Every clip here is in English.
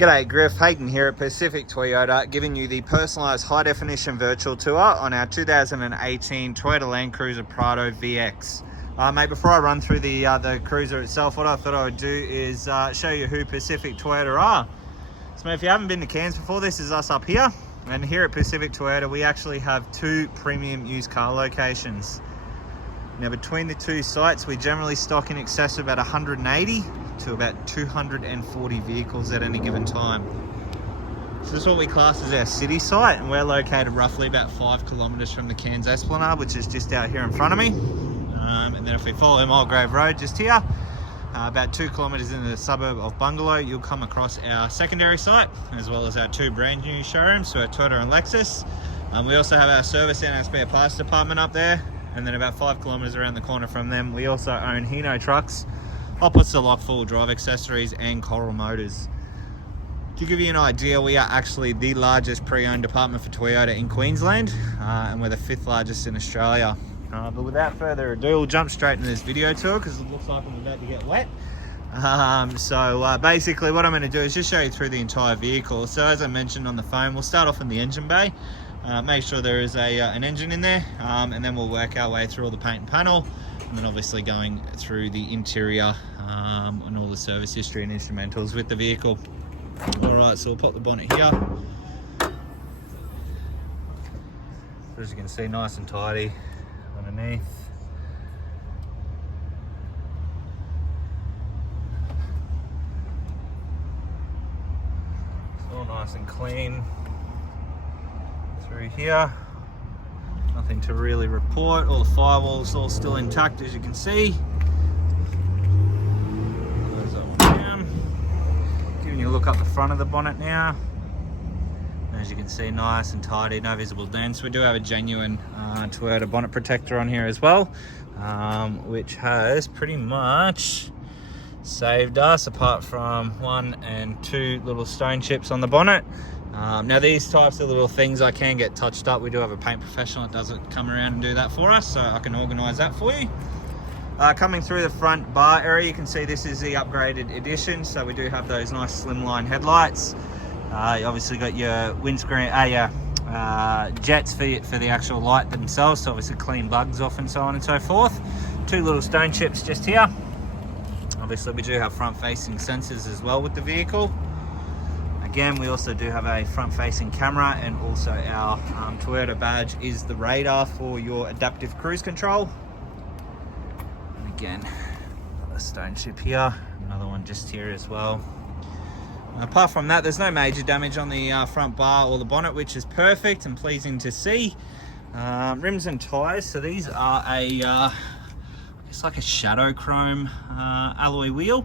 G'day Griff, Hayden here at Pacific Toyota, giving you the personalised high-definition virtual tour on our 2018 Toyota Land Cruiser Prado Vx. Mate, before I run through the Cruiser itself, what I thought I would do is show you who Pacific Toyota are. So mate, if you haven't been to Cairns before, this is us up here. And here at Pacific Toyota, we actually have 2 premium used car locations. Now between the 2 sites, we generally stock in excess of about 180 to about 240 vehicles at any given time. So this is what we class as our city site, and we're located roughly about 5 kilometres from the Cairns Esplanade, which is just out here in front of me. And then if we follow Mulgrave Road just here, about 2 kilometres into the suburb of Bungalow, you'll come across our secondary site, as well as our 2 brand new showrooms, so our Toyota and Lexus. We also have our service and our spare parts department up there. And then about 5 kilometres around the corner from them, we also own Hino Trucks, Opposite Lock 4 Drive Accessories, and Coral Motors. To give you an idea, we are actually the largest pre-owned department for Toyota in Queensland, and we're the 5th largest in Australia. But without further ado, we'll jump straight into this video tour because it looks like I'm about to get wet. Basically what I'm going to do is just show you through the entire vehicle. So as I mentioned on the phone, we'll start off in the engine bay. Make sure there is an engine in there, and then we'll work our way through all the paint and panel, and then obviously going through the interior and all the service history and instrumentals with the vehicle. Alright, so we'll pop the bonnet here. As you can see, nice and tidy underneath. It's all nice and clean. Through here, nothing to really report. All the firewalls all still intact, as you can see. Close that one down. Giving you a look up the front of the bonnet now. As you can see, nice and tidy, no visible dents. We do have a genuine Toyota bonnet protector on here as well, which has pretty much saved us, apart from 1 and 2 little stone chips on the bonnet. Now these types of little things I can get touched up. We do have a paint professional that doesn't come around and do that for us, so I can organise that for you. Coming through the front bar area, you can see this is the upgraded edition, so we do have those nice slimline headlights. You obviously got your windscreen, jets for the actual light themselves, so obviously clean bugs off and so on and so forth. 2 little stone chips just here. Obviously we do have front facing sensors as well with the vehicle. Again, we also do have a front-facing camera, and also our Toyota badge is the radar for your adaptive cruise control. And again, a stone chip here, another one just here as well. Apart from that, there's no major damage on the front bar or the bonnet, which is perfect and pleasing to see. Rims and tyres, so these are it's like a shadow chrome alloy wheel.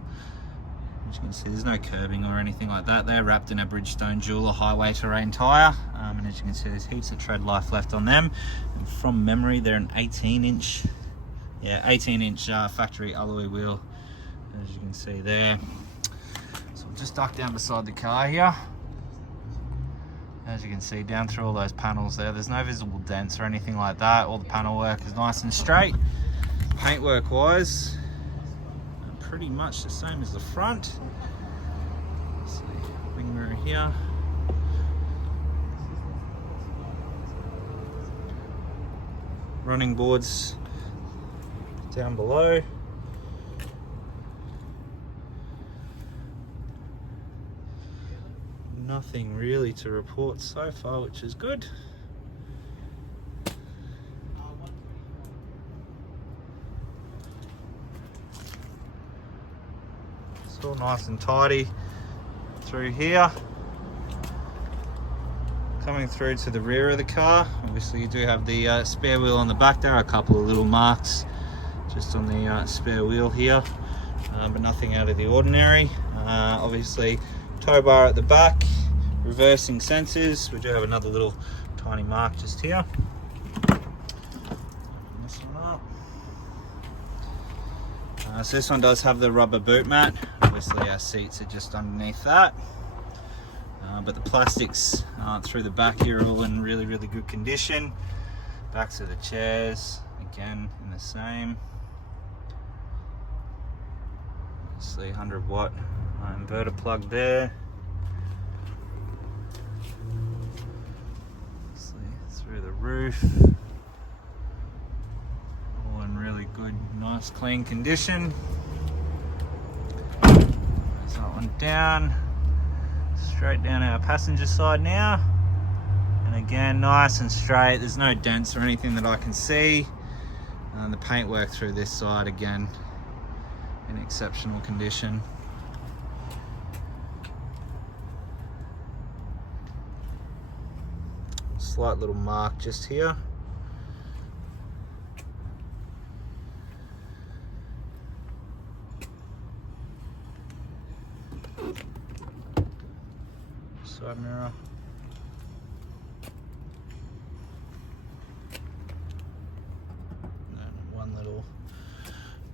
As you can see, there's no curbing or anything like that. They're wrapped in a Bridgestone Jeweler highway terrain tyre, and as you can see, there's heaps of tread life left on them. And from memory, they're an 18-inch factory alloy wheel, as you can see there. So we'll just duck down beside the car here. As you can see, down through all those panels there's no visible dents or anything like that. All the panel work is nice and straight. Paintwork wise, pretty much the same as the front. So, wing mirror here. Running boards down below. Nothing really to report so far, which is good. It's all nice and tidy through here. Coming through to the rear of the car, obviously you do have the spare wheel on the back there, a couple of little marks just on the spare wheel here, but nothing out of the ordinary. Obviously tow bar at the back, reversing sensors. We do have another little tiny mark just here. Open this one up. So this one does have the rubber boot mat. Obviously our seats are just underneath that. But the plastics through the back here are all in really good condition. Backs of the chairs, again in the same. Obviously 100 watt inverter plug there. through the roof. All in really good, nice, clean condition. There's that one down. Straight down our passenger side now. And again, nice and straight. There's no dents or anything that I can see. And the paintwork through this side, again, in exceptional condition. Slight little mark just here. Side mirror. And one little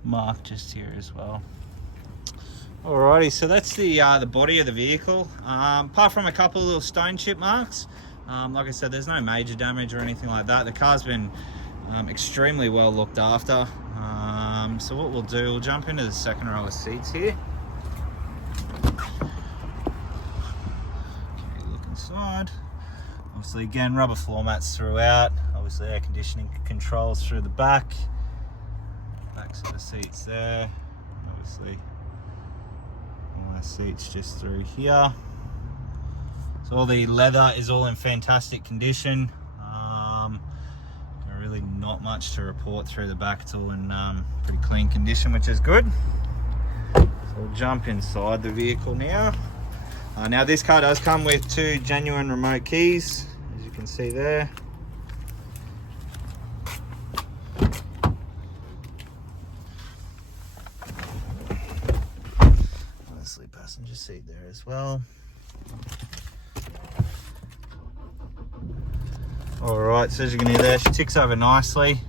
mark just here as well. Alrighty, so that's the body of the vehicle. Apart from a couple of little stone chip marks, like I said, there's no major damage or anything like that. The car's been extremely well looked after. So what we'll do, we'll jump into the second row of seats here. Okay, look inside. Obviously, again, rubber floor mats throughout. Obviously, air conditioning controls through the back. Backs of the seats there. Obviously, all my seats just through here. So all the leather is all in fantastic condition. Really not much to report through the back. It's all in pretty clean condition, which is good. So we'll jump inside the vehicle now. Now this car does come with 2 genuine remote keys, as you can see there. Obviously passenger seat there as well. Alright, so as you can hear there, she ticks over nicely.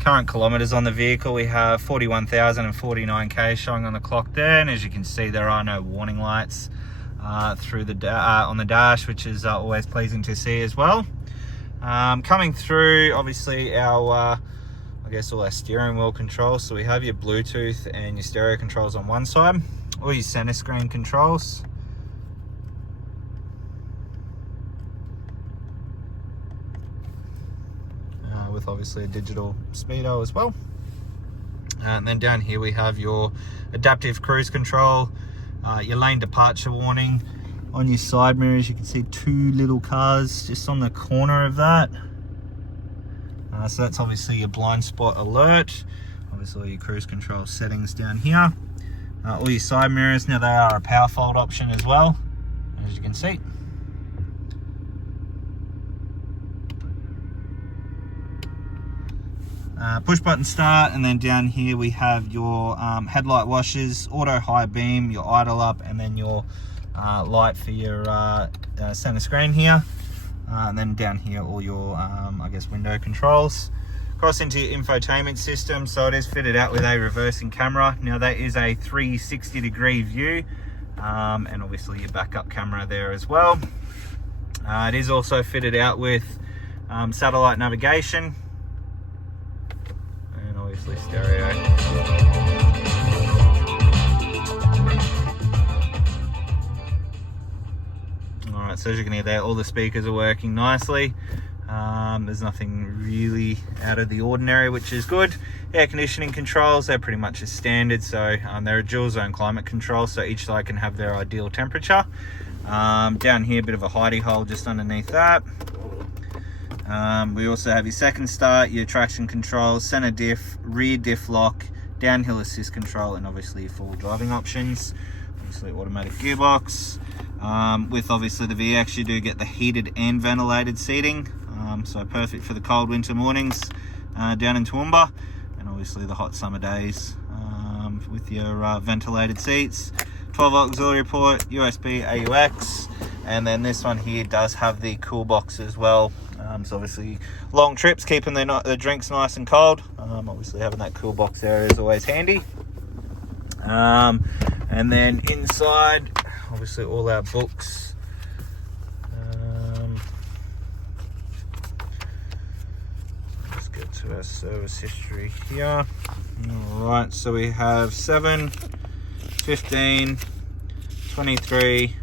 Current kilometres on the vehicle, we have 41,049 showing on the clock there, and as you can see, there are no warning lights through the on the dash, which is always pleasing to see as well. Coming through, obviously our I guess all our steering wheel controls. So we have your Bluetooth and your stereo controls on one side, or your center screen controls. With obviously a digital speedo as well. And then down here we have your adaptive cruise control, your lane departure warning. On your side mirrors you can see 2 little cars just on the corner of that. So that's obviously your blind spot alert. Obviously all your cruise control settings down here. All your side mirrors, now they are a power fold option as well, as you can see. Push button start, and then down here we have your headlight washers, auto high beam, your idle up, and then your light for your center screen here. And then down here all your I guess window controls. Cross into your infotainment system, so it is fitted out with a reversing camera. Now that is a 360 degree view, and obviously your backup camera there as well. It is also fitted out with satellite navigation. Obviously stereo. Alright, so as you can hear there, all the speakers are working nicely. There's nothing really out of the ordinary, which is good. Air conditioning controls, they're pretty much as standard. So they're a dual zone climate control, so each side can have their ideal temperature. Down here, a bit of a hidey hole just underneath that. We also have your second start, your traction controls, center diff, rear diff lock, downhill assist control, and obviously your full driving options. Obviously automatic gearbox. With obviously the VX, you do get the heated and ventilated seating, so perfect for the cold winter mornings down in Toowoomba, and obviously the hot summer days with your ventilated seats. 12 volt auxiliary port, USB AUX, and then this one here does have the cool box as well. So obviously long trips, keeping the drinks nice and cold. Obviously having that cool box there is always handy. And then inside, obviously all our books. Let's get to our service history here. Alright, so we have 7, 15, 23,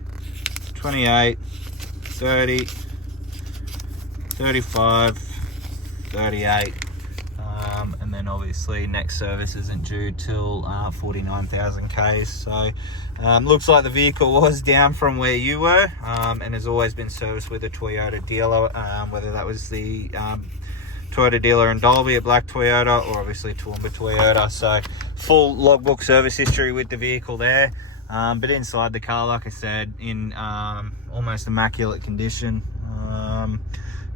28, 30, 35, 38. And then obviously next service isn't due till 49,000 Ks. So looks like the vehicle was down from where you were, and has always been serviced with a Toyota dealer, whether that was the Toyota dealer in Dalby at Black Toyota, or obviously Toowoomba Toyota. So full logbook service history with the vehicle there. But inside the car, like I said, in almost immaculate condition.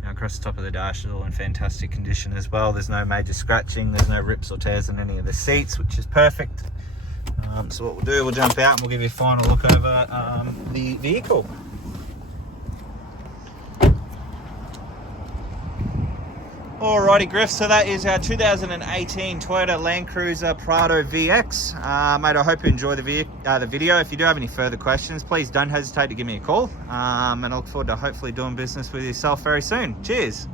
Across the top of the dash is all in fantastic condition as well. There's no major scratching, there's no rips or tears in any of the seats, which is perfect. So what we'll do, we'll jump out and we'll give you a final look over the vehicle. Alrighty, Griff, so that is our 2018 Toyota Land Cruiser Prado Vx. Mate, I hope you enjoy the video. If you do have any further questions, please don't hesitate to give me a call. And I look forward to hopefully doing business with yourself very soon. Cheers.